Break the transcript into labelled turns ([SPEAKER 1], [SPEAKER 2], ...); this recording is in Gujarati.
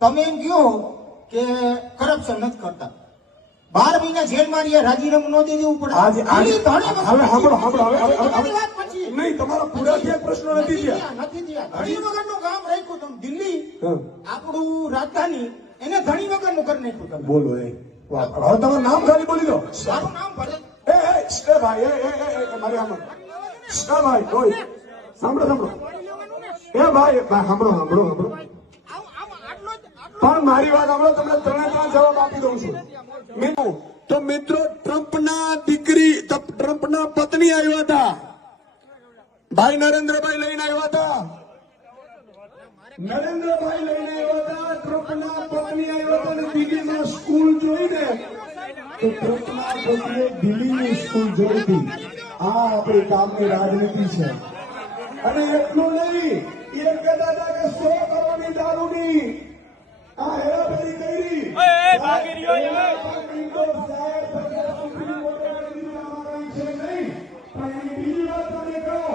[SPEAKER 1] તમે એમ કહો કે કરપ્શન નથી કરતા. બાર મહિના જેલમાં રહ્યા રાજીનામું ન દેવું પડે.
[SPEAKER 2] આજે હવે સાંભળો હવે હવે હવે-
[SPEAKER 1] વાત પછી.
[SPEAKER 2] નહીં તમારા પૂરા થયા પ્રશ્નો નથી થયા.
[SPEAKER 1] નથી થયા. ધણી વગરનું કામ રાખ્યું તમે. દિલ્હી આપણું રાજધાની એને ધણી વગરનું કરી નાખ્યું તમે.
[SPEAKER 2] બોલો એ હવે તમારું નામ ખાલી બોલી દો.
[SPEAKER 1] મારું નામ ભલે.
[SPEAKER 2] એ એ એ ભાઈ એ એ મારી સામે એ ભાઈ કોઈ સાંભળો. સાંભળો એ ભાઈ ભાઈ સાંભળો સાંભળો સાંભળો
[SPEAKER 1] આમ- આમ આટલો જ આટલો
[SPEAKER 2] પણ મારી વાત સાંભળો, તમને ત્રણે ત્રણ જવાબ આપી દઉં છું. મિત્રો, તો મિત્રો, ટ્રમ્પના દીકરી ટ્રમ્પના પત્ની આવ્યા હતા. ભાઈ નરેન્દ્રભાઈ લઈને આવ્યા હતા. નરેન્દ્રભાઈ લઈને આવ્યા હતા, ટ્રમ્પના પત્ની આવ્યા હતા અને દિલ્હીમાં સ્કૂલ જોઈને. તો ટ્રમ્પના પત્નીએ દિલ્હીની સ્કૂલ જોઈ આ આપણી કામની રાજનીતિ છે. અને એટલું નહીં yeah, yeah.